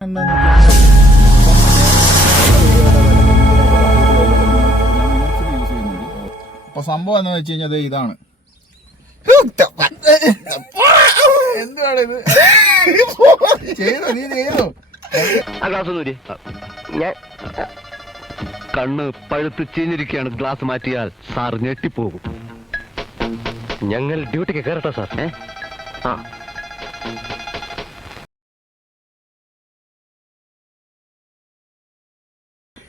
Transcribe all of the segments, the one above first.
അപ്പൊ സംഭവം എന്ന് വെച്ച് കഴിഞ്ഞാൽ ഇതാണ്. എന്താണ് ഇത് ചെയ്തോ? നീ ചെയ്തോ? ഞാൻ കണ്ണ് പഴുത്ത് ചീഞ്ഞിരിക്കുകയാണ്. ഗ്ലാസ് മാറ്റിയാൽ സാർ ഞെട്ടിപ്പോകും. ഞങ്ങൾ ഡ്യൂട്ടിക്ക് കയറട്ടെ സാർ? ആ,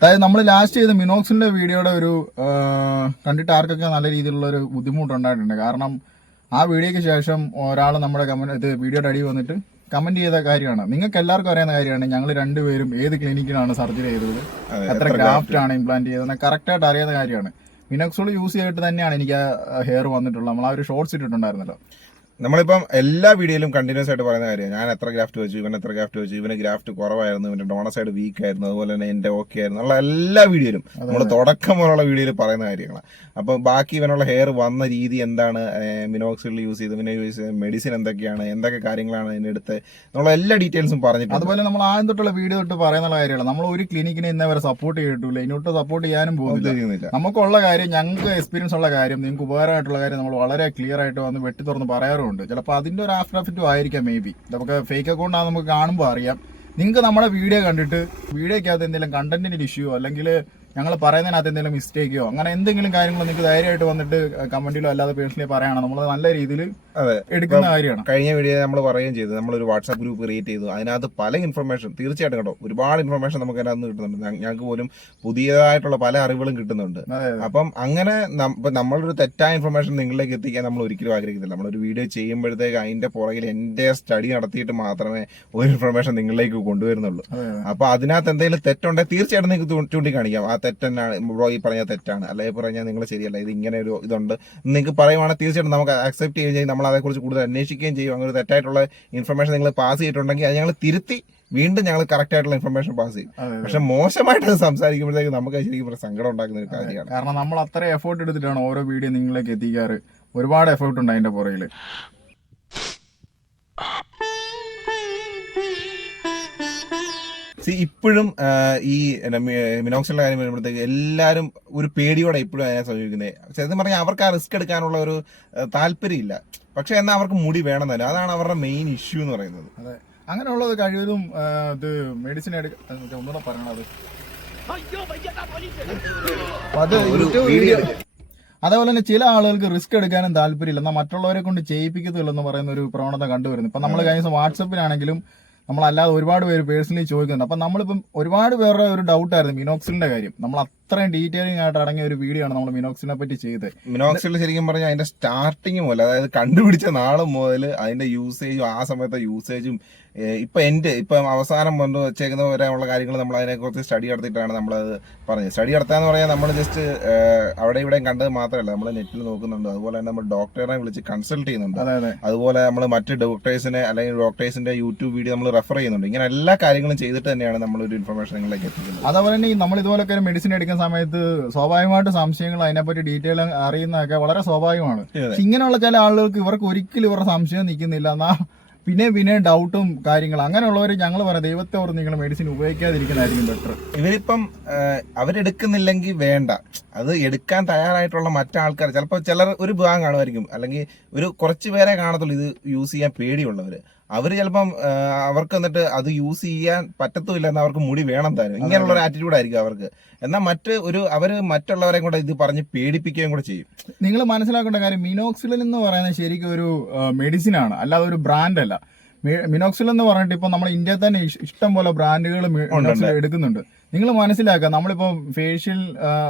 അതായത് നമ്മൾ ലാസ്റ്റ് ചെയ്ത മിനോക്സിന്റെ വീഡിയോയുടെ ഒരു കണ്ടിട്ട് ആർക്കൊക്കെ നല്ല രീതിയിലുള്ള ഒരു ബുദ്ധിമുട്ടുണ്ടായിട്ടുണ്ട്. കാരണം ആ വീഡിയോയ്ക്ക് ശേഷം ഒരാൾ നമ്മുടെ വീഡിയോയുടെ അടിയിൽ വന്നിട്ട് കമന്റ് ചെയ്ത കാര്യമാണ്. നിങ്ങൾക്ക് എല്ലാവർക്കും അറിയാവുന്ന കാര്യമാണ്. ഞങ്ങൾ രണ്ടുപേരും ഏത് ക്ലിനിക്കിലാണ് സർജറി ചെയ്തത്, എത്ര ഗ്രാഫ്റ്റ് ആണ് ഇംപ്ലാന്റ് ചെയ്തത് കറക്റ്റായിട്ട് അറിയാവുന്ന കാര്യമാണ്. മിനോക്സോൾ യൂസ് ചെയ്തിട്ട് തന്നെയാണ് എനിക്ക് ആ ഹെയർ വന്നിട്ടുള്ളത്. നമ്മൾ ആ ഒരു ഷോർട്സ് ഇട്ടിട്ടുണ്ടായിരുന്നല്ലോ. നമ്മളിപ്പം എല്ലാ വീഡിയോയിലും കണ്ടിന്യൂസ് ആയിട്ട് പറയുന്ന കാര്യം, ഞാൻ എത്ര ഗ്രാഫ്റ്റ് വെച്ചു, ഇവൻ എത്ര ഗ്രാഫ്റ്റ് വെച്ചു, ഇവന് ഗ്രാഫ്റ്റ് കുറവായിരുന്നു, ഇവന്റെ ഡോണർ സൈഡ് വീക്ക് ആയിരുന്നു, അതുപോലെ തന്നെ എന്റെ ഓക്കെ ആയിരുന്നു ഉള്ള എല്ലാ വീഡിയോയിലും നമ്മൾ തുടക്കം പോലുള്ള വീഡിയോയിൽ പറയുന്ന കാര്യങ്ങളാണ്. അപ്പം ബാക്കി ഇവനുള്ള ഹെയർ വന്ന രീതി എന്താണ്, മിനോക്സിൽ യൂസ് ചെയ്ത് പിന്നെ യൂസ് ചെയ്ത മെഡിസിൻ എന്തൊക്കെയാണ്, എന്തൊക്കെ കാര്യങ്ങളാണ് ഇതിനെടുത്ത് എന്നുള്ള എല്ലാ ഡീറ്റെയിൽസും പറഞ്ഞിട്ടുണ്ട്. അതുപോലെ നമ്മൾ ആദ്യം തൊട്ടുള്ള വീഡിയോ തൊട്ട് പറയുന്ന കാര്യമാണ്. നമ്മൾ ഒരു ക്ലിനിക്കിനെ ഇന്നേ വരെ സപ്പോർട്ട് ചെയ്തിട്ടില്ല, ഇങ്ങോട്ട് സപ്പോർട്ട് ചെയ്യാനും പോകുന്നില്ല. നമുക്കുള്ള കാര്യം, ഞങ്ങൾക്ക് എക്സ്പീരിയൻസ് ഉള്ള കാര്യം, നിങ്ങൾക്ക് ഉപകാരമായിട്ടുള്ള കാര്യം നമ്മൾ വളരെ ക്ലിയർ ആയിട്ട് വന്ന് വെട്ടി തുറന്ന് പറയാറുണ്ട്. ചിലപ്പോൾ അതിന്റെ ഒരു ആഫ്റ്റർ എഫക്റ്റും ആയിരിക്കാം. മേ ബി നമുക്ക് ഫേക്ക് അക്കൗണ്ട് ആണ് നമുക്ക് കാണുമ്പോൾ അറിയാം. നിങ്ങൾക്ക് നമ്മുടെ വീഡിയോ കണ്ടിട്ട് വീഡിയോക്കകത്ത് എന്തെങ്കിലും കണ്ടന്റിന് ഇഷ്യൂ അല്ലെങ്കിൽ ഞങ്ങൾ പറയുന്നതിനകത്ത് എന്തെങ്കിലും മിസ്റ്റേക്കോ അങ്ങനെ എന്തെങ്കിലും കാര്യങ്ങളോ നിങ്ങൾക്ക് ധൈര്യമായിട്ട് വന്നിട്ട് കമന്റിലോ അല്ലാതെ പേഴ്സണലി പറയണം. നമ്മൾ നല്ല രീതിയിൽ എടുക്കുന്ന കാര്യമാണ്. കഴിഞ്ഞ വീഡിയോ നമ്മൾ പറയുകയും ചെയ്തു, നമ്മളൊരു വാട്സാപ്പ് ഗ്രൂപ്പ് ക്രിയേറ്റ് ചെയ്തു. അതിനകത്ത് പല ഇൻഫർമേഷൻ തീർച്ചയായിട്ടും കേട്ടോ, ഒരുപാട് ഇൻഫർമേഷൻ നമുക്ക് അതിനകത്ത് കിട്ടുന്നുണ്ട്. ഞങ്ങൾക്ക് പോലും പുതിയതായിട്ടുള്ള പല അറിവുകളും കിട്ടുന്നുണ്ട്. അപ്പം അങ്ങനെ നമ്മളൊരു തെറ്റായ ഇൻഫർമേഷൻ നിങ്ങളിലേക്ക് എത്തിക്കാൻ നമ്മൾ ഒരിക്കലും ആഗ്രഹിക്കുന്നില്ല. നമ്മളൊരു വീഡിയോ ചെയ്യുമ്പോഴത്തേക്ക് അതിന്റെ പുറകിൽ എന്റെ സ്റ്റഡി നടത്തിയിട്ട് മാത്രമേ ഒരു ഇൻഫർമേഷൻ നിങ്ങളിലേക്ക് കൊണ്ടുവരുന്നുള്ളൂ. അപ്പൊ അതിനകത്ത് എന്തെങ്കിലും തെറ്റുണ്ടെങ്കിൽ തീർച്ചയായിട്ടും നിങ്ങൾക്ക് ചൂണ്ടിക്കാണിക്കാം. ആ തെറ്റെന്നാണ് ബ്രോ, ഈ പറഞ്ഞ തെറ്റാണ്, അല്ലെങ്കിൽ പറഞ്ഞാൽ നിങ്ങൾ ശരിയല്ല, ഇത് ഇങ്ങനെ ഒരു ഇതുണ്ട് നിങ്ങൾക്ക് പറയുവാണെങ്കിൽ തീർച്ചയായിട്ടും നമുക്ക് അക്സെപ്റ്റ് ചെയ്യുകയും ചെയ്യും. നമ്മൾ അതേക്കുറിച്ച് കൂടുതൽ അന്വേഷിക്കുകയും ചെയ്യും. അങ്ങനെ ഒരു തെറ്റായിട്ടുള്ള ഇൻഫർമേഷൻ നിങ്ങൾ പാസ് ചെയ്തിട്ടുണ്ടെങ്കിൽ അത് ഞങ്ങൾ തിരുത്തി വീണ്ടും ഞങ്ങൾ കറക്റ്റ് ആയിട്ടുള്ള ഇൻഫർമേഷൻ പാസ് ചെയ്യും. പക്ഷെ മോശമായിട്ട് സംസാരിക്കുമ്പോഴത്തേക്ക് നമുക്ക് ശരിക്കും സങ്കടം ഉണ്ടാക്കുന്ന ഒരു കാര്യമാണ്. കാരണം നമ്മൾ അത്ര എഫേർട്ട് എടുത്തിട്ടാണ് ഓരോ വീഡിയോ നിങ്ങളിലേക്ക് എത്തിക്കാറ്. ഒരുപാട് എഫേർട്ട് ഉണ്ട് അതിന്റെ പുറകിൽ. ഇപ്പോഴും ഈ മിനോക്സിന്റെ കാര്യം വരുമ്പോഴത്തേക്ക് എല്ലാവരും ഒരു പേടിയോടെ ഇപ്പോഴും അതിനെ സമീപിക്കുന്നത്. സത്യം പറഞ്ഞാൽ അവർക്ക് ആ റിസ്ക് എടുക്കാനുള്ള ഒരു താല്പര്യമില്ല. പക്ഷെ എന്നാൽ അവർക്ക് മുടി വേണം തന്നെ, അതാണ് അവരുടെ മെയിൻ ഇഷ്യൂ എന്ന് പറയുന്നത്. അതെ, അങ്ങനെയുള്ളത് കഴിവതും ഇത് മെഡിസിൻ ഒന്നുകൂടെ പറയണത്. അതേപോലെ തന്നെ ചില ആളുകൾക്ക് റിസ്ക് എടുക്കാനും താല്പര്യമില്ല, എന്നാൽ മറ്റുള്ളവരെ കൊണ്ട് ചെയ്യിപ്പിക്കത്തില്ലെന്ന് പറയുന്ന ഒരു പ്രവണത കണ്ടുവരുന്നു. ഇപ്പൊ നമ്മൾ കഴിഞ്ഞ ദിവസം വാട്സപ്പിലാണെങ്കിലും നമ്മളല്ലാതെ ഒരുപാട് പേര് പേഴ്സണലി ചോദിക്കുന്നുണ്ട്. അപ്പൊ നമ്മളിപ്പം ഒരുപാട് പേരുടെ ഒരു ഡൗട്ടായിരുന്നു മിനോക്സിലിന്റെ കാര്യം. നമ്മൾ അത്രയും ഡീറ്റെയിലിംഗ് ആയിട്ട് അടങ്ങിയ ഒരു വീഡിയോ ആണ് നമ്മൾ മിനോക്സിലിനെ പറ്റി ചെയ്തത്. മിനോക്സിൽ ശരിക്കും പറഞ്ഞാൽ അതിന്റെ സ്റ്റാർട്ടിങ് മുതൽ, അതായത് കണ്ടുപിടിച്ച നാളും മുതൽ അതിന്റെ യൂസേജും ആ സമയത്തെ യൂസേജും ഇപ്പം അവസാനം കൊണ്ട് വെച്ചേക്കുന്ന വരെയുള്ള കാര്യങ്ങൾ നമ്മൾ അതിനെക്കുറിച്ച് സ്റ്റഡി നടത്തിയിട്ടാണ് നമ്മളത് പറഞ്ഞത്. സ്റ്റഡി നടത്താന്ന് പറയാൻ നമ്മൾ ജസ്റ്റ് അവിടെ ഇവിടെയും കണ്ടത് മാത്രമല്ല, നമ്മൾ നെറ്റിൽ നോക്കുന്നുണ്ട്. അതുപോലെ തന്നെ നമ്മൾ ഡോക്ടറെ വിളിച്ച് കൺസൾട്ട് ചെയ്യുന്നുണ്ട്. അതുപോലെ നമ്മൾ മറ്റ് ഡോക്ടേഴ്സിനെ അല്ലെങ്കിൽ ഡോക്ടേഴ്സിന്റെ യൂട്യൂബ് വീഡിയോ നമ്മൾ റെഫർ ചെയ്യുന്നുണ്ട്. ഇങ്ങനെ എല്ലാ കാര്യങ്ങളും ചെയ്തിട്ട് തന്നെയാണ് നമ്മളൊരു ഇൻഫർമേഷൻ നിങ്ങളിലേക്ക് എത്തിക്കുന്നത്. അതുപോലെ തന്നെ നമ്മൾ ഇതുപോലൊക്കെ മെഡിസിൻ എടുക്കുന്ന സമയത്ത് സ്വാഭാവികമായിട്ട് സംശയങ്ങൾ അതിനെപ്പറ്റി ഡീറ്റെയിൽ അറിയുന്നതൊക്കെ വളരെ സ്വാഭാവികമാണ്. ഇങ്ങനെയുള്ള ചില ആളുകൾക്ക് ഇവർക്ക് ഒരിക്കലും ഇവരുടെ സംശയം നിൽക്കുന്നില്ല, എന്നാ പിന്നെ ഡൗട്ടും കാര്യങ്ങളും അങ്ങനെയുള്ളവർ ഞങ്ങൾ പറയാം, ദൈവത്തെ ഓർത്ത് നിങ്ങൾ മെഡിസിൻ ഉപയോഗിക്കാതിരിക്കുന്നതായിരിക്കും ബെറ്റർ. ഇവരിപ്പം അവരെടുക്കുന്നില്ലെങ്കിൽ വേണ്ട, അത് എടുക്കാൻ തയ്യാറായിട്ടുള്ള മറ്റാൾക്കാർ ചിലപ്പോൾ ചിലർ ഒരു ഭാഗം കാണുമായിരിക്കും, അല്ലെങ്കിൽ ഒരു കുറച്ച് പേരെ കാണത്തുള്ളൂ ഇത് യൂസ് ചെയ്യാൻ പേടിയുള്ളവർ. അവർ ചിലപ്പം അവർക്ക് എന്നിട്ട് അത് യൂസ് ചെയ്യാൻ പറ്റത്തുമില്ല എന്ന് അവർക്ക് മുടി വേണം താനും, ഇങ്ങനെയുള്ള ഒരു ആറ്റിറ്റ്യൂഡ് ആയിരിക്കും അവർക്ക്. എന്നാൽ അവര് മറ്റുള്ളവരെ കൂടെ ഇത് പറഞ്ഞ് പേടിപ്പിക്കുകയും കൂടെ ചെയ്യും. നിങ്ങൾ മനസ്സിലാക്കേണ്ട കാര്യം, മിനോക്സിലിൻ എന്ന് പറയുന്നത് ശരിക്കും ഒരു മെഡിസിൻ ആണ്, അല്ലാതെ ഒരു ബ്രാൻഡ് അല്ല. മിനോക്സിൽ എന്ന് പറഞ്ഞിട്ട് ഇപ്പൊ നമ്മുടെ ഇന്ത്യയിൽ തന്നെ ഇഷ്ടം പോലെ ബ്രാൻഡുകൾ എടുക്കുന്നുണ്ട്. നിങ്ങൾ മനസ്സിലാക്കുക, നമ്മളിപ്പോ ഫേഷ്യൽ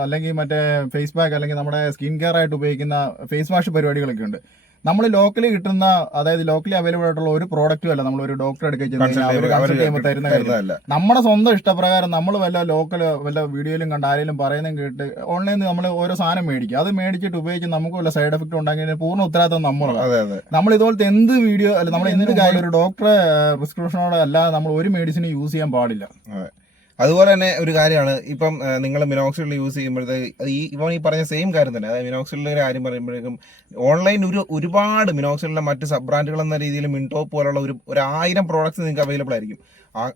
അല്ലെങ്കിൽ മറ്റേ ഫേസ് പാക്ക് അല്ലെങ്കിൽ നമ്മുടെ സ്കിൻ കെയർ ആയിട്ട് ഉപയോഗിക്കുന്ന ഫേസ് വാഷ് പരിപാടികളൊക്കെ ഉണ്ട്. നമ്മൾ ലോക്കലി കിട്ടുന്ന, അതായത് ലോക്കലി അവൈലബിൾ ആയിട്ടുള്ള ഒരു പ്രോഡക്റ്റും അല്ല നമ്മൾ ഒരു ഡോക്ടറെ എടുക്കുക തരുന്ന കാര്യം. നമ്മുടെ സ്വന്തം ഇഷ്ടപ്രകാരം നമ്മൾ വല്ല വീഡിയോയിലും കണ്ട് ആരെങ്കിലും പറയുന്നതും കേട്ട് ഓൺലൈനിൽ നിന്ന് നമ്മൾ ഓരോ സാധനം മേടിക്കുക. അത് മേടിച്ചിട്ട് ഉപയോഗിച്ച് നമുക്ക് വല്ല സൈഡ് എഫക്ട് ഉണ്ടാക്കിയതിന് പൂർണ്ണ ഉത്തരവാദിത്വം നമ്മൾ ഇതുപോലത്തെ എന്ത് വീഡിയോ അല്ല നമ്മൾ എന്ത് കാര്യം ഒരു ഡോക്ടറെ പ്രിസ്ക്രിപ്ഷനോടെ അല്ലാതെ നമ്മൾ ഒരു മെഡിസിനും യൂസ് ചെയ്യാൻ പാടില്ല. അതുപോലെ തന്നെ ഒരു കാര്യമാണ്, ഇപ്പം നിങ്ങൾ മിനോക്സിൽ യൂസ് ചെയ്യുമ്പോഴത്തേക്ക് ഈ പറഞ്ഞ സെയിം കാര്യം തന്നെ, അതായത് മിനോക്സിലിന്റെ ഒരു കാര്യം പറയുമ്പോഴേക്കും ഓൺലൈൻ ഒരുപാട് മിനോക്സിലിന്റെ മറ്റ് സബ് ബ്രാൻഡുകൾ എന്ന രീതിയിൽ മിൻടോപ്പ് പോലുള്ള ഒരു 1000 പ്രോഡക്ട്സ് നിങ്ങൾക്ക് അവൈലബിൾ ആയിരിക്കും.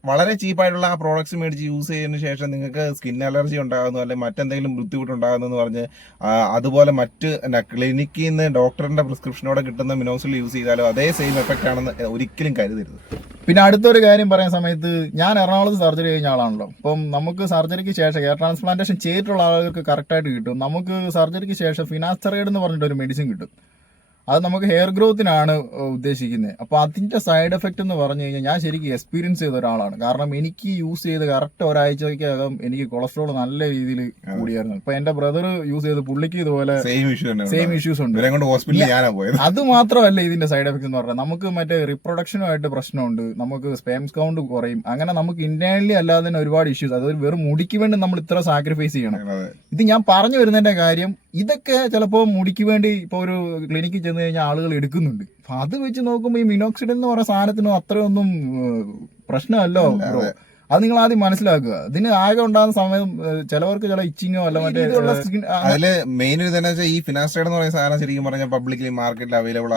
വളരെ ചീപ്പായിട്ടുള്ള ആ പ്രോഡക്ട്സ് മേടിച്ച് യൂസ് ചെയ്തതിനു ശേഷം നിങ്ങൾക്ക് സ്കിൻ അലർജി ഉണ്ടാകുന്നു അല്ലെങ്കിൽ മറ്റെന്തെങ്കിലും ബുദ്ധിമുട്ടുണ്ടാകുന്നു എന്ന് പറഞ്ഞ് അതുപോലെ മറ്റ് ക്ലിനിക്കിൽ നിന്ന് ഡോക്ടറിന്റെ പ്രിസ്ക്രിപ്ഷനോടെ കിട്ടുന്ന മിനോക്സിൽ യൂസ് ചെയ്താലും അതേ സെയിം എഫക്റ്റ് ആണെന്ന് ഒരിക്കലും കരുതരുത്. പിന്നെ അടുത്തൊരു കാര്യം പറയുന്ന സമയത്ത് ഞാൻ എറണാകുളത്ത് സർജറി കഴിഞ്ഞ ആളാണല്ലോ. അപ്പം നമുക്ക് സർജറിക്ക് ശേഷം ഹെയർ ട്രാൻസ്പ്ലാന്റേഷൻ ചെയ്തിട്ടുള്ള ആളുകൾക്ക് കറക്റ്റായിട്ട് കിട്ടും. നമുക്ക് സർജറിക്ക് ശേഷം ഫിനാസ്റ്ററൈഡ് എന്ന് പറഞ്ഞിട്ട് ഒരു മെഡിസിൻ കിട്ടും. അത് നമുക്ക് ഹെയർ ഗ്രോത്തിനാണ് ഉദ്ദേശിക്കുന്നത്. അപ്പോൾ അതിന്റെ സൈഡ് എഫക്റ്റ് എന്ന് പറഞ്ഞു കഴിഞ്ഞാൽ ഞാൻ ശരിക്കും എക്സ്പീരിയൻസ് ചെയ്ത ഒരാളാണ്. കാരണം എനിക്ക് യൂസ് ചെയ്ത് കറക്റ്റ് ഒരാഴ്ചക്കകം എനിക്ക് കൊളസ്ട്രോൾ നല്ല രീതിയിൽ കൂടിയായിരുന്നു. ഇപ്പൊ എന്റെ ബ്രദർ യൂസ് ചെയ്ത് പുള്ളിക്ക് ഇതുപോലെ സെയിം ഇഷ്യൂസ് ഉണ്ട്. അത് മാത്രമല്ല ഇതിന്റെ സൈഡ് എഫക്ട് എന്ന് പറഞ്ഞാൽ നമുക്ക് മറ്റേ റിപ്രൊഡക്ഷനുമായിട്ട് പ്രശ്നമുണ്ട്, നമുക്ക് സ്പേംസ് കൗണ്ട് കുറയും, അങ്ങനെ നമുക്ക് ഇന്റേണലി അല്ലാതെ തന്നെ ഒരുപാട് ഇഷ്യൂസ്. അതൊരു വെറും മുടിക്ക് വേണ്ടി നമ്മൾ ഇത്ര സാക്രിഫൈസ് ചെയ്യണം. ഇത് ഞാൻ പറഞ്ഞു വരുന്നതിന്റെ കാര്യം ഇതൊക്കെ ചിലപ്പോൾ മുടിക്ക് വേണ്ടി ഇപ്പൊ ഒരു ക്ലിനിക്കിൽ ചെന്ന് കഴിഞ്ഞാൽ ആളുകൾ എടുക്കുന്നുണ്ട്. അപ്പൊ അത് വെച്ച് നോക്കുമ്പോൾ ഈ മിനോക്സിഡിൻ എന്ന് പറയുന്ന സാധനത്തിനും അത്രയൊന്നും പ്രശ്നമല്ലോ ബ്രോ. അത് നിങ്ങൾ ആദ്യം മനസ്സിലാക്കുക. ഇതിന് ആകെ ഉണ്ടാകുന്ന സമയം ചിലവർക്ക് ചില ഇച്ചിങ്ങോ അല്ല മറ്റേ അതില് മെയിൻ ഈ ഫിനാസ്റ്റൈഡ് എന്ന് പറയുന്ന സാധനം ശരിക്കും പറഞ്ഞാൽ പബ്ലിക്കലി മാർക്കറ്റിൽ അവൈലബിൾ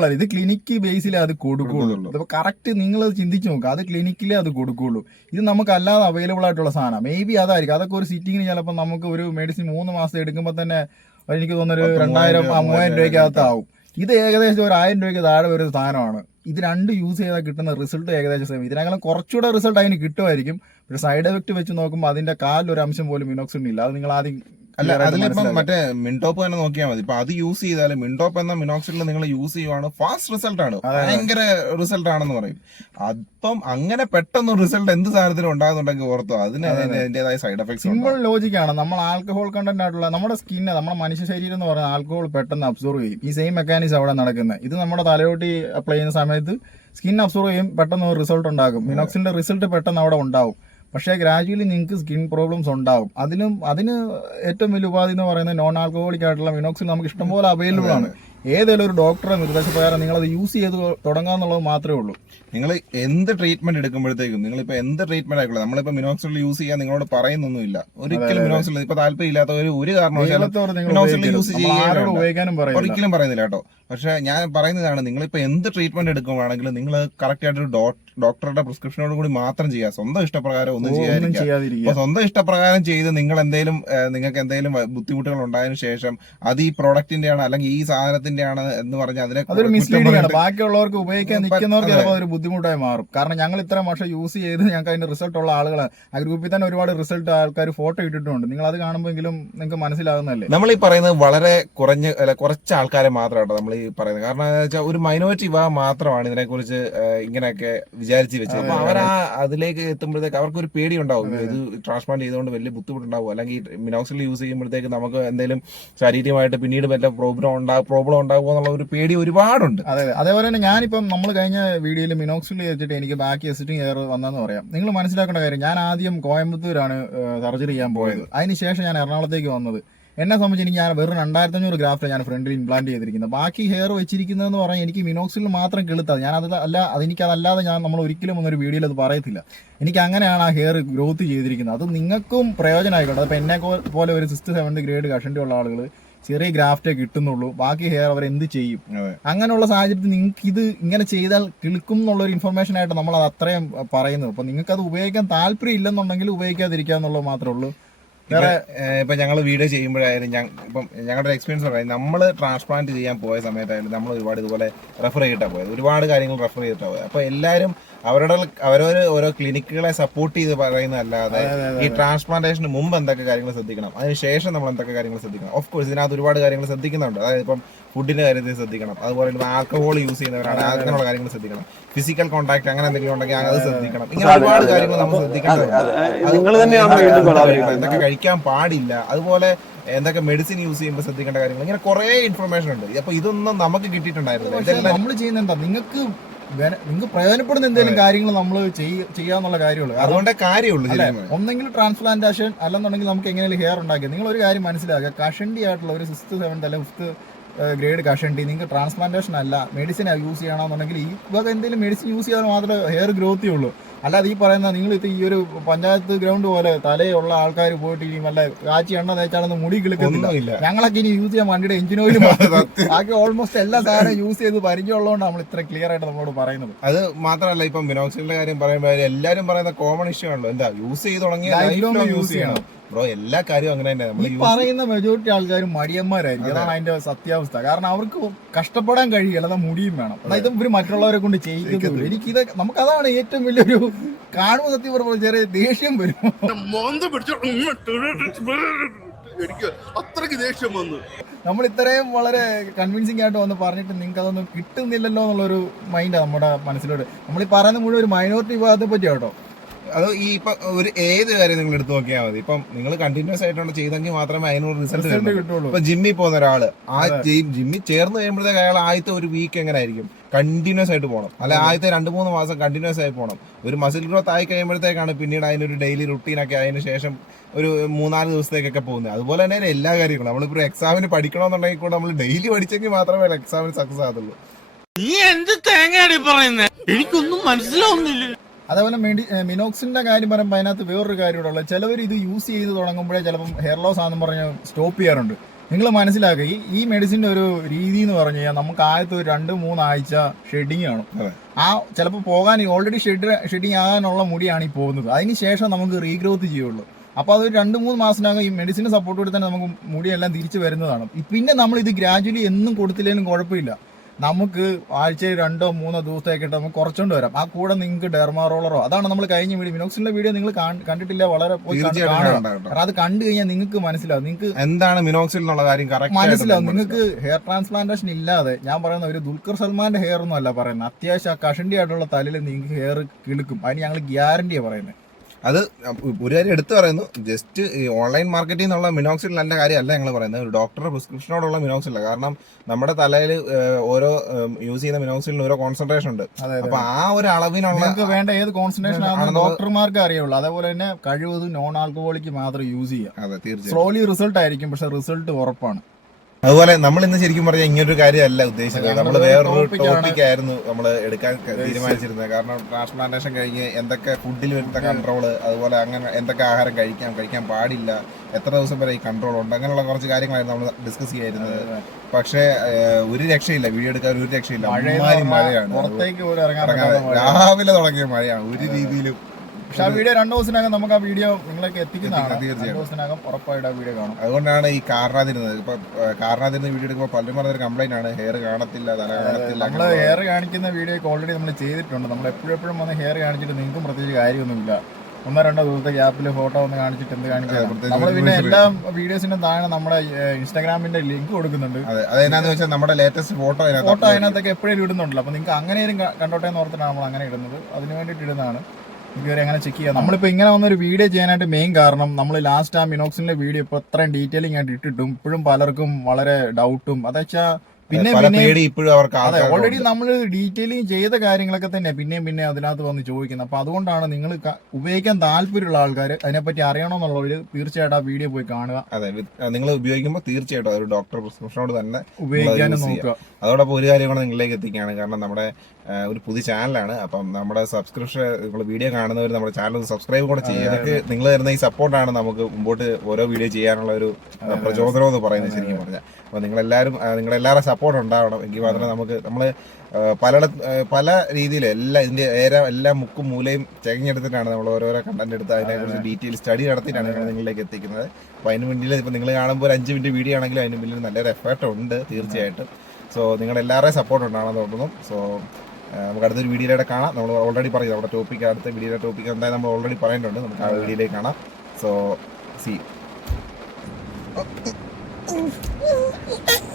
അല്ല. ഇത് ക്ലിനിക്ക് ബേസിലേ അത് കൊടുക്കുള്ളൂ. ഇപ്പൊ കറക്റ്റ് നിങ്ങൾ ചിന്തിച്ചു നോക്കുക, അത് ക്ലിനിക്കിലേ അത് കൊടുക്കുള്ളൂ. ഇത് നമുക്ക് അല്ലാതെ അവൈലബിൾ ആയിട്ടുള്ള സാധനം മേ ബി അതായിരിക്കും. അതൊക്കെ ഒരു സിറ്റിങ്ങിന് ചിലപ്പോൾ നമുക്ക് ഒരു മെഡിസിൻ 3 മാസം എടുക്കുമ്പോൾ തന്നെ എനിക്ക് തോന്നുന്നൊരു 2000-3000 രൂപയ്ക്കകത്താവും. ഇത് ഏകദേശം ഒരു 1000 രൂപയ്ക്ക് താഴെ വരുന്ന സാധനമാണ്. ഇത് രണ്ട് യൂസ് ചെയ്താൽ കിട്ടുന്ന റിസൾട്ട് ഏകദേശം സെയിം. ഇതിനേക്കാളും കുറച്ചുകൂടെ റിസൾട്ട് അതിന് കിട്ടുമായിരിക്കും. പക്ഷെ സൈഡ് എഫക്ട് വെച്ച് നോക്കുമ്പോൾ അതിന്റെ കാലിലൊരു അംശം പോലും മിനോക്സിഡിൻ ഇല്ല. അത് നിങ്ങൾ ആദ്യം അല്ല, അതിലിപ്പം മറ്റേ മിൻടോപ്പ് തന്നെ നോക്കിയാൽ മതി. ഇപ്പൊ അത് യൂസ് ചെയ്താലും മിൻടോപ്പ് എന്ന മിനോക്സിഡിൽ നിങ്ങൾ യൂസ് ചെയ്യുവാണ് ഫാസ്റ്റ് റിസൾട്ട് ആണ്, ഭയങ്കര റിസൾട്ട് ആണെന്ന് പറയും. അപ്പം അങ്ങനെ പെട്ടെന്ന് റിസൾട്ട് എന്ത് സാധനത്തിലും ഉണ്ടാകുന്നുണ്ടെങ്കിൽ ഓർത്തോ അതിന് അതിന്റേതായ സൈഡ് എഫക്ട്സ്. സിമ്പിൾ ലോജിക്കാണ്. നമ്മൾ ആൽക്കഹോൾ കണ്ടന്റ് ആയിട്ടുള്ള നമ്മുടെ സ്കിന്നെ, നമ്മുടെ മനുഷ്യ ശരീരം എന്ന് പറയുന്ന ആൽക്കഹോൾ പെട്ടെന്ന് അബ്സോർവ് ചെയ്യും. ഈ സെയിം മെക്കാനിസം അവിടെ നടക്കുന്നത്. ഇത് നമ്മുടെ തലയോട്ടി അപ്ലൈ ചെയ്യുന്ന സമയത്ത് സ്കിൻ അബ്സോർവ് ചെയ്യും, പെട്ടെന്ന് ഒരു റിസൾട്ട് ഉണ്ടാകും. മിനോക്സിഡിന്റെ റിസൾട്ട് പെട്ടെന്ന് അവിടെ ഉണ്ടാവും. പക്ഷേ ഗ്രാജുവലി നിങ്ങൾക്ക് സ്കിൻ പ്രോബ്ലംസ് ഉണ്ടാവും. അതിന് ഏറ്റവും വലിയ ഉപാധി എന്ന് പറയുന്നത് നോൺ ആൽക്കഹോളിക് ആയിട്ടുള്ള മിനോക്സിഡിൻ നമുക്ക് ഇഷ്ടംപോലെ അവൈലബിൾ ആണ്. ഏതെങ്കിലും ഒരു ഡോക്ടറെ നിർദ്ദേശപ്രകാരം നിങ്ങൾ അത് യൂസ് ചെയ്ത് തുടങ്ങാന്നുള്ളത് മാത്രമേ ഉള്ളൂ. നിങ്ങൾ എന്ത് ട്രീറ്റ്മെന്റ് എടുക്കുമ്പോഴത്തേക്കും നിങ്ങളിപ്പോ എന്ത് ട്രീറ്റ്മെന്റ് ആയിക്കോളൂ, നമ്മളിപ്പോ മിനോക്സിഡിൽ യൂസ് ചെയ്യാൻ നിങ്ങളോട് പറയുന്നൊന്നുമില്ല. ഒരിക്കലും മിനോക്സിഡിൽ ഇപ്പൊ താല്പര്യം ഇല്ലാത്തവർ ഒരു കാരണവശാലും മിനോക്സിഡിൽ യൂസ് ചെയ്യാനും ഒരിക്കലും പറയുന്നില്ല കേട്ടോ. പക്ഷെ ഞാൻ പറയുന്നതാണ്, നിങ്ങളിപ്പോ എന്ത് ട്രീറ്റ്മെന്റ് എടുക്കുവാണെങ്കിലും നിങ്ങൾ കറക്റ്റ് ആയിട്ട് ഡോക്ടറുടെ പ്രിസ്ക്രിപ്ഷനോട് കൂടി മാത്രം ചെയ്യുക. സ്വന്തം ഇഷ്ടപ്രകാരം ഒന്നും ചെയ്യാതിരിക്കുക. സ്വന്തം ഇഷ്ടപ്രകാരം ചെയ്ത് നിങ്ങൾക്ക് എന്തെങ്കിലും ബുദ്ധിമുട്ടുകൾ ഉണ്ടായതിനു ശേഷം അത് ഈ പ്രോഡക്റ്റിന്റെ ആണ് അല്ലെങ്കിൽ ഈ സാധനത്തിന്റെ ആണ് എന്ന് പറഞ്ഞാൽ അതിനെ ബാക്കിയുള്ളവർക്ക് ഉപയോഗിക്കാൻ നിൽക്കുന്നവർക്ക് ചിലപ്പോൾ ഒരു ബുദ്ധിമുട്ടായി മാറും. കാരണം ഞങ്ങൾ ഇത്ര വർഷം യൂസ് ചെയ്ത് ഞങ്ങൾക്ക് അതിന്റെ റിസൾട്ട് ഉള്ള ആളുകളാണ്. ആ ഗ്രൂപ്പിൽ തന്നെ ഒരുപാട് റിസൾട്ട് ആൾക്കാർ ഫോട്ടോ ഇട്ടിട്ടുണ്ട്. നിങ്ങൾ അത് കാണുമ്പോഴെങ്കിലും നിങ്ങൾക്ക് മനസ്സിലാകുന്നല്ലേ. നമ്മൾ ഈ പറയുന്നത് വളരെ കുറച്ച് ആൾക്കാരെ മാത്രമാണ് നമ്മൾ ഈ പറയുന്നത്. കാരണം എന്താ വെച്ചാൽ ഒരു മൈനോറിറ്റി വിഭാഗം മാത്രമാണ് ഇതിനെക്കുറിച്ച് ഇങ്ങനെയൊക്കെ വിചാരിച്ച് വെച്ചത്. അപ്പൊ അവർ അതിലേക്ക് എത്തുമ്പോഴത്തേക്ക് അവർക്ക് ഒരു പേടി ഉണ്ടാവും, ഇത് ട്രാൻസ്പ്ലാന്റ് ചെയ്തുകൊണ്ട് വലിയ ബുദ്ധിമുട്ടുണ്ടാവും, അല്ലെങ്കിൽ മിനോക്സിഡിൽ യൂസ് ചെയ്യുമ്പോഴത്തേക്ക് നമുക്ക് എന്തെങ്കിലും ശാരീരികമായിട്ട് പിന്നീട് വല്ല പ്രോബ്ലം ഉണ്ടാകുമോ എന്നുള്ള ഒരു പേടി ഒരുപാടുണ്ട്. അതെ, അതേപോലെ തന്നെ ഞാനിപ്പം നമ്മൾ കഴിഞ്ഞ വീഡിയോയിൽ മിനോക്സിഡിൽ വെച്ചിട്ട് എനിക്ക് ബാക്ക് എസിറ്റിംഗ് എയർ വന്നതെന്ന് പറയാം. നിങ്ങൾ മനസ്സിലാക്കേണ്ട കാര്യം, ഞാൻ ആദ്യം കോയമ്പത്തൂരാണ് സർജറി ചെയ്യാൻ പോയത്. അതിനുശേഷം ഞാൻ എറണാകുളത്തേക്ക് വന്നത്. എന്നെ സംബന്ധിച്ച് എനിക്ക് ഞാൻ വെറും 2500 ഗ്രാഫ്റ്റ് ഞാൻ ഫ്രണ്ടിൽ ഇംപ്ലാന്റ് ചെയ്തിരിക്കുന്നത്. ബാക്കി ഹെയർ വെച്ചിരിക്കുന്നതെന്ന് പറഞ്ഞാൽ എനിക്ക് മിനോക്സിഡിൽ മാത്രം കെളുത്താതെ ഞാൻ അതെനിക്കതല്ലാതെ നമ്മൾ ഒരിക്കലും ഒന്നൊരു വീഡിയോയിൽ അത് പറയത്തില്ല. എനിക്ക് അങ്ങനെയാണ് ആ ഹെയർ ഗ്രോത്ത് ചെയ്തിരിക്കുന്നത്. അത് നിങ്ങൾക്കും പ്രയോജനമായിക്കോട്ടെ. അപ്പോൾ എന്നെ പോലെ ഒരു 6th 7th ഗ്രേഡ് കഷണ്ടി ഉള്ള ആളുകൾ ചെറിയ ഗ്രാഫ്റ്റേ കിട്ടുന്നുള്ളൂ, ബാക്കി ഹെയർ അവർ എന്ത് ചെയ്യും? അങ്ങനെയുള്ള സാഹചര്യത്തിൽ നിങ്ങൾക്ക് ഇത് ഇങ്ങനെ ചെയ്താൽ കിളുക്കും എന്നുള്ളൊരു ഇൻഫർമേഷൻ ആയിട്ട് നമ്മൾ അത് അത്രയും പറയുന്നത്. അപ്പൊ നിങ്ങൾക്ക് അത് ഉപയോഗിക്കാൻ താല്പര്യം ഇല്ലെന്നുണ്ടെങ്കിൽ ഉപയോഗിക്കാതിരിക്കുക എന്നുള്ളത് മാത്രമേ ഉള്ളൂ. ഇപ്പൊ ഞങ്ങൾ വീഡിയോ ചെയ്യുമ്പോഴായാലും ഇപ്പം ഞങ്ങളുടെ എക്സ്പീരിയൻസ് പറയാം, നമ്മൾ ട്രാൻസ്പ്ലാന്റ് ചെയ്യാൻ പോയ സമയത്തായാലും നമ്മൾ ഒരുപാട് ഇതുപോലെ റെഫർ ചെയ്തിട്ടാണ് പോയത്, ഒരുപാട് കാര്യങ്ങൾ റെഫർ ചെയ്തിട്ടാണ് പോയത്. അപ്പൊ എല്ലാവരും അവരവർ ഓരോ ക്ലിനിക്കുകളെ സപ്പോർട്ട് ചെയ്ത് പറയുന്നതല്ലാതെ ഈ ട്രാൻസ്പ്ലാന്റേഷന് മുമ്പ് എന്തൊക്കെ കാര്യങ്ങൾ ശ്രദ്ധിക്കണം, അതിനുശേഷം നമ്മൾ എന്തൊക്കെ കാര്യങ്ങൾ ശ്രദ്ധിക്കണം. ഓഫ് കോഴ്സ് ഇതിനകത്ത് ഒരുപാട് കാര്യങ്ങൾ ശ്രദ്ധിക്കുന്നുണ്ട്. അതായത് ഇപ്പം ഫുഡിന്റെ കാര്യത്തിൽ ശ്രദ്ധിക്കണം, അതുപോലെ ആൽക്കഹോൾ യൂസ് ചെയ്യുന്നവരാണ് അങ്ങനെയുള്ള കാര്യങ്ങൾ ശ്രദ്ധിക്കണം, ഫിസിക്കൽ കോൺടാക്ട് അങ്ങനെ എന്തെങ്കിലും ഉണ്ടെങ്കിൽ അത് ശ്രദ്ധിക്കണം. ഇങ്ങനെ ഒരുപാട് കാര്യങ്ങൾ നമ്മൾ ശ്രദ്ധിക്കണം. എന്തൊക്കെ കഴിക്കാൻ പാടില്ല, അതുപോലെ എന്തൊക്കെ മെഡിസിൻ യൂസ് ചെയ്യുമ്പോൾ ശ്രദ്ധിക്കേണ്ട കാര്യങ്ങൾ, ഇങ്ങനെ കുറെ ഇൻഫർമേഷൻ ഉണ്ട്. അപ്പൊ ഇതൊന്നും നമുക്ക് കിട്ടിയിട്ടുണ്ടായിരുന്നില്ല. നമ്മൾ ചെയ്യുന്ന എന്താ, നിങ്ങൾക്ക് പ്രയോജനപ്പെടുന്ന എന്തെങ്കിലും കാര്യങ്ങൾ നമ്മൾ ചെയ്യാന്നുള്ള കാര്യമുള്ളൂ. അതുകൊണ്ടേ കാര്യമുള്ളൂ. ഒന്നെങ്കിൽ ട്രാൻസ്പ്ലാന്റേഷൻ, അല്ലെന്നുണ്ടെങ്കിൽ നമുക്ക് എങ്ങനെയും ഹെയർ ഉണ്ടാക്കി. നിങ്ങൾ ഒരു കാര്യം മനസ്സിലാക്കുക, കഷണ്ടി ആയിട്ടുള്ള ഒരു 6th 7th അല്ലെങ്കിൽ 5th ഗ്രേഡ് കഷണ്ടി നിങ്ങൾക്ക് ട്രാൻസ്പ്ലാന്റേഷൻ അല്ല മെഡിസിൻ യൂസ് ചെയ്യണമെന്നുണ്ടെങ്കിൽ ഈ വക എന്തെങ്കിലും മെഡിസിൻ യൂസ് ചെയ്യാൻ മാത്രമേ ഹെയർ ഗ്രോത്ത് ഉള്ളൂ. അല്ലാതെ ഈ പറയുന്ന നിങ്ങൾ ഇത് ഈ ഒരു പഞ്ചായത്ത് ഗ്രൗണ്ട് പോലെ തലയുള്ള ആൾക്കാർ പോയിട്ട് ഇനി വല്ല കാച്ചി എണ്ണ തേച്ചാലൊന്നും മുടി കിളിക്കുന്നില്ല. ഞങ്ങളൊക്കെ ഇനി യൂസ് ചെയ്യാൻ വണ്ടിയുടെ എഞ്ചിൻ ഓയിൽ ബാക്കി ഓൾമോസ്റ്റ് എല്ലാ സാധനവും യൂസ് ചെയ്ത് പരിചയമുള്ളതുകൊണ്ട് നമ്മൾ ഇത്ര ക്ലിയർ ആയിട്ട് നമ്മളോട് പറയുന്നത്. അത് മാത്രമല്ല, ഇപ്പം മിനോക്സിലിന്റെ കാര്യം പറയുമ്പോൾ എല്ലാവരും പറയുന്ന കോമൺ ഇഷ്യൂ ആണല്ലോ, എന്താ യൂസ് ചെയ്ത് തുടങ്ങിയ യൂസ് ചെയ്യണം ബ്രോ. എല്ലാ കാര്യവും അങ്ങനെ തന്നെ. നമ്മൾ പറയുന്ന മെജോറിറ്റി ആൾക്കാരും മടിയന്മാരായിരിക്കും. അതാണ് അതിന്റെ സത്യാവസ്ഥ. കാരണം അവർക്ക് കഷ്ടപ്പെടാൻ കഴിയില്ല, അതാ മുടിയും വേണം. ഇത് ഇവര് മറ്റുള്ളവരെ കൊണ്ട് ചെയ്യിക്കുന്നത്. എനിക്കിത് നമുക്കതാണ് ഏറ്റവും വലിയൊരു കാണുമ്പോൾ സത്യം പറയുമ്പോൾ ചെറിയ ദേഷ്യം വരും. എനിക്ക് അത്രയ്ക്ക് ദേഷ്യം വന്നു. നമ്മൾ ഇത്രയും വളരെ കൺവിൻസിംഗ് ആയിട്ട് വന്ന് പറഞ്ഞിട്ട് നിങ്ങൾക്ക് അതൊന്നും കിട്ടുന്നില്ലല്ലോ എന്നുള്ളൊരു മൈൻഡാണ് നമ്മുടെ മനസ്സിലോട്ട്. നമ്മൾ ഈ പറയുന്ന മുഴുവൻ ഒരു മൈനോറിറ്റി വിഭാഗത്തെ പറ്റി കേട്ടോ. അത് ഈ ഇപ്പൊ ഒരു ഏത് കാര്യം നിങ്ങൾ എടുത്തു നോക്കിയാൽ മതി. ഇപ്പം നിങ്ങൾ കണ്ടിന്യൂസ് ആയിട്ടാണ് ചെയ്തെങ്കിൽ മാത്രമേ അതിനൊരു റിസൾട്ട് കിട്ടുള്ളൂ. ഇപ്പൊ ജിമ്മിൽ പോകുന്ന ഒരാള് ജിമ്മിൽ ചേർന്ന് കഴിയുമ്പോഴത്തേക്ക് അയാൾ ആദ്യത്തെ ഒരു വീക്ക് എങ്ങനെ ആയിരിക്കും, കണ്ടിന്യൂസ് ആയിട്ട് പോകണം. അല്ല ആദ്യത്തെ 2-3 മാസം കണ്ടിന്യൂസ് ആയി പോകണം. ഒരു മസിൽ ഗ്രോത്ത് ആയി കഴിയുമ്പോഴത്തേക്കാണ് പിന്നീട് അതിനൊരു ഡെയിലി റുട്ടീനൊക്കെ അതിന് ശേഷം ഒരു 3-4 ദിവസത്തേക്കൊക്കെ പോകുന്നത്. അതുപോലെ തന്നെ എല്ലാ കാര്യങ്ങളും നമ്മളിപ്പോ എക്സാമിന് പഠിക്കണമെന്നുണ്ടെങ്കിൽ കൂടെ നമ്മൾ ഡെയിലി പഠിച്ചെങ്കിൽ മാത്രമേ എക്സാമിന് സക്സസ് ആകത്തുള്ളൂ. നീ എന്ത് തേങ്ങയാണ് പറയുന്നത്? എനിക്കൊന്നും മനസ്സിലാവുന്നില്ല. അതേപോലെ മിനോക്സിന്റെ കാര്യം പറയുമ്പോൾ അതിനകത്ത് വേറൊരു കാര്യം കൂടെ ഉള്ളത്, ചിലവർ ഇത് യൂസ് ചെയ്ത് തുടങ്ങുമ്പോഴേ ചിലപ്പം ഹെയർ ലോസ് ആണെന്ന് പറഞ്ഞ് സ്റ്റോപ്പ് ചെയ്യാറുണ്ട്. നിങ്ങൾ മനസ്സിലാക്കുക, ഈ മെഡിസിന്റെ ഒരു രീതി എന്ന് പറഞ്ഞു കഴിഞ്ഞാൽ നമുക്ക് ആദ്യത്തെ ഒരു 2-3 ആഴ്ച ഷെഡിങ് കാണും. ആ ചിലപ്പോൾ പോകാൻ ഓൾറെഡി ഷെഡിങ് ആകാനുള്ള മുടിയാണ് ഈ പോകുന്നത്. അതിന് ശേഷം നമുക്ക് റീഗ്രോത്ത് ചെയ്യുള്ളൂ. അപ്പോൾ അതൊരു 2-3 മാസത്തിനകം ഈ മെഡിസിന് സപ്പോർട്ട് കൊടുത്താൽ നമുക്ക് മുടിയെല്ലാം തിരിച്ചു വരുന്നതാണ്. പിന്നെ നമ്മൾ ഇത് ഗ്രാജുവലി എന്നും കൊടുത്തില്ലെങ്കിലും കുഴപ്പമില്ല. നമുക്ക് ആഴ്ചയിൽ 2-3 ദിവസത്തേക്കിട്ട് നമുക്ക് കുറച്ചുകൊണ്ട് വരാം. ആ കൂടെ നിങ്ങൾക്ക് ഡെർമാ റോളറോ, അതാണ് നമ്മൾ കഴിഞ്ഞ വീഡിയോ മിനോക്സിന്റെ വീഡിയോ നിങ്ങൾ കണ്ടിട്ടില്ല, വളരെ കാരണം അത് കണ്ടു കഴിഞ്ഞാൽ നിങ്ങൾക്ക് മനസ്സിലാവും, നിങ്ങൾക്ക് എന്താണ് മിനോക്സിൽ എന്നുള്ള കാര്യം മനസ്സിലാവും. നിങ്ങൾക്ക് ഹെയർ ട്രാൻസ്പ്ലാന്റേഷൻ ഇല്ലാതെ, ഞാൻ പറയുന്ന ഒരു ദുൽഖർ സൽമാന്റെ ഹെയർ ഒന്നും അല്ല പറയുന്നത്, അത്യാവശ്യം കഷണ്ടി ആയിട്ടുള്ള തലയിൽ നിങ്ങൾക്ക് ഹെയർ കിളുക്കും. അതിന് ഞങ്ങൾ ഗ്യാരണ്ടിയാണ് പറയുന്നത്. അത് ഒരു കാര്യം എടുത്തു പറയുന്നു, ജസ്റ്റ് ഈ ഓൺലൈൻ മാർക്കറ്റിൽ നിന്നുള്ള മിനോക്സിൽ നല്ല കാര്യമല്ല ഞങ്ങൾ പറയുന്നത്, ഒരു ഡോക്ടറുടെ പ്രിസ്ക്രിപ്ഷനോടുള്ള മിനോക്സിൽ. കാരണം നമ്മുടെ തലയിൽ ഓരോ യൂസ് ചെയ്യുന്ന മിനോക്സിലിന് ഓരോ കോൺസെൻട്രേഷൻ ഉണ്ട്. അപ്പൊ ആ ഒരു അളവിനുള്ള വേണ്ട ഏത് കോൺസെൻട്രേഷൻ ആണെന്ന് ഡോക്ടർമാർക്ക് അറിയുള്ളൂ. അതേപോലെ തന്നെ കഴിവതും നോൺ ആൽക്കഹോളിക് മാത്രം യൂസ് ചെയ്യാം. അതെ, തീർച്ചയായും സ്ലോലി റിസൾട്ട് ആയിരിക്കും, പക്ഷെ റിസൾട്ട് ഉറപ്പാണ്. അതുപോലെ നമ്മൾ ഇന്ന് ശരിക്കും പറഞ്ഞാൽ ഇങ്ങനൊരു കാര്യമല്ല ഉദ്ദേശിച്ചത്. നമ്മൾ വേറൊരു ടോപ്പിക് ആയിരുന്നു നമ്മൾ എടുക്കാൻ തീരുമാനിച്ചിരുന്നത്. കാരണം ട്രാൻസ്പ്ലാന്റേഷൻ കഴിഞ്ഞ് എന്തൊക്കെ ഫുഡിൽ വരുന്ന കൺട്രോള്, അതുപോലെ അങ്ങനെ എന്തൊക്കെ ആഹാരം കഴിക്കാൻ പാടില്ല, എത്ര ദിവസം വരെ ഈ കൺട്രോൾ ഉണ്ട്, അങ്ങനെയുള്ള കുറച്ച് കാര്യങ്ങളായിരുന്നു നമ്മൾ ഡിസ്കസ് ചെയ്യായിരുന്നത്. പക്ഷേ ഒരു രക്ഷയില്ല, വീഡിയോ എടുക്കാൻ ഒരു രക്ഷയില്ല. മഴയാണ്, രാവിലെ തുടങ്ങിയ മഴയാണ്, ഒരു രീതിയിലും. പക്ഷെ ആ വീഡിയോ 2 ദിവസത്തിനകം നമുക്ക് ആ വീഡിയോ നിങ്ങളൊക്കെ എത്തിക്കുന്നതാണ്. 2 ദിവസത്തിനകം ഉറപ്പായിട്ട് ആ വീഡിയോ കാണും. അതുകൊണ്ടാണ് ഈ കാരണാതിരുന്നത്. ഇപ്പൊ കാരണാതിരുന്ന വീഡിയോ എടുക്കുമ്പോൾ പലരും പറഞ്ഞൊരു കംപ്ലൈന്റ് ആണ്, ഹെയർ കാണത്തില്ല, തല കാണത്തില്ല. നമ്മള് ഹെയർ കാണിക്കുന്ന വീഡിയോ ഒക്കെ ഓൾറെഡി നമ്മൾ ചെയ്തിട്ടുണ്ട്. നമ്മൾ എപ്പോഴും വന്ന് ഹെയർ കാണിച്ചിട്ട് നിങ്ങൾക്കും പ്രത്യേകിച്ച് കാര്യമൊന്നുമില്ല. 1-2 ദിവസത്തെ ഗ്യാപ്പിൽ ഫോട്ടോ ഒന്ന് കാണിച്ചിട്ട് എന്ത് കാണിക്കാം. നമ്മൾ പിന്നെ എല്ലാ വീഡിയോസിനും താഴെ നമ്മുടെ ഇൻസ്റ്റാഗ്രാമിന്റെ ലിങ്ക് കൊടുക്കുന്നുണ്ട്. അതെന്നാന്ന് വെച്ചാൽ നമ്മുടെ ലേറ്റസ്റ്റ് ഫോട്ടോ അതിനകത്തൊക്കെ എപ്പോഴും ഇടുന്നുണ്ടല്ലോ. അപ്പൊ നിങ്ങൾക്ക് അങ്ങനെയും കണ്ടോട്ടെ എന്ന് ഓർത്തിട്ടാണ് നമ്മൾ അങ്ങനെ ഇടുന്നത്. അതിന് വേണ്ടിയിട്ട് ഇടുന്നതാണ്. ഇതുവരെ അങ്ങനെ ചെക്ക് ചെയ്യാം. നമ്മളിപ്പോൾ ഇങ്ങനെ വന്നൊരു വീഡിയോ ചെയ്യാനായിട്ട് മെയിൻ കാരണം, നമ്മൾ ലാസ്റ്റ് ആ മിനോക്സിന്റെ വീഡിയോ ഇപ്പോൾ ഇത്രയും ഡീറ്റെയിലിംഗ് ആയിട്ട് ഇട്ടിട്ടും ഇപ്പോഴും പലർക്കും വളരെ ഡൗട്ടും, അതെച്ചാ പിന്നെ അതെ ഓൾറെഡി നമ്മൾ ഡീറ്റെയിലിംഗ് ചെയ്ത കാര്യങ്ങളൊക്കെ തന്നെ പിന്നെ അതിനകത്ത് വന്ന് ചോദിക്കുന്നത്. അപ്പൊ അതുകൊണ്ടാണ് നിങ്ങൾ ഉപയോഗിക്കാൻ താല്പര്യമുള്ള ആൾക്കാർ, അതിനെപ്പറ്റി അറിയണമെന്നുള്ളവര് തീർച്ചയായിട്ടും ആ വീഡിയോ പോയി കാണുക. അതെ, നിങ്ങൾ ഉപയോഗിക്കുമ്പോൾ തീർച്ചയായിട്ടും ഒരു ഡോക്ടർ പ്രിസ്ക്രിപ്ഷനോട് തന്നെ ഉപയോഗിക്കാനും നോക്കുക. അതോടൊപ്പം ഒരു കാര്യം കൂടെ നിങ്ങളിലേക്ക് എത്തിക്കുകയാണ്. കാരണം നമ്മുടെ ഒരു പുതിയ ചാനലാണ്. അപ്പം നമ്മുടെ സബ്സ്ക്രിപ്ഷൻ, നിങ്ങൾ വീഡിയോ കാണുന്നവർ നമ്മുടെ ചാനൽ സബ്സ്ക്രൈബ് കൂടെ ചെയ്യുക. നിങ്ങൾ തരുന്ന ഈ സപ്പോർട്ടാണ് നമുക്ക് മുമ്പോട്ട് ഓരോ വീഡിയോ ചെയ്യാനുള്ള ഒരു പ്രചോദനം എന്ന് പറയുന്നത് ശരിക്കും പറഞ്ഞാൽ. അപ്പോൾ നിങ്ങളെല്ലാവരും സപ്പോർട്ട് ഉണ്ടാവണം, എങ്കിൽ മാത്രമേ നമ്മൾ പല രീതിയിൽ എല്ലാ മുക്കും മൂലയും ചെകഞ്ഞെടുത്തിട്ടാണ് നമ്മൾ ഓരോരോ കണ്ടന്റ് എടുത്ത് അതിനെക്കുറിച്ച് ഡീറ്റെയിൽ സ്റ്റഡി നടത്തിയിട്ടാണ് ഞങ്ങൾ നിങ്ങളിലേക്ക് എത്തിക്കുന്നത്. അപ്പോൾ അതിന് മുന്നിൽ ഇപ്പോൾ നിങ്ങൾ കാണുമ്പോൾ ഒരു 5 മിനിറ്റ് വീഡിയോ ആണെങ്കിലും അതിന് മുന്നിൽ നല്ലൊരു എഫേർട്ട് ഉണ്ട് തീർച്ചയായിട്ടും. സോ നിങ്ങളെല്ലാവരുടെയും സപ്പോർട്ട് ഉണ്ടാണെന്ന് തോന്നുന്നു. സോ നമുക്ക് അടുത്തൊരു വീഡിയോയിലൂടെ കാണാം. നമ്മൾ ഓൾറെഡി പറയും നമ്മുടെ ടോപ്പിക്, അടുത്ത വീഡിയോയുടെ ടോപ്പിക് എന്തായാലും നമ്മൾ ഓൾറെഡി പറയുന്നുണ്ട്. നമുക്ക് ആ വീഡിയോയിലേക്ക് കാണാം. So see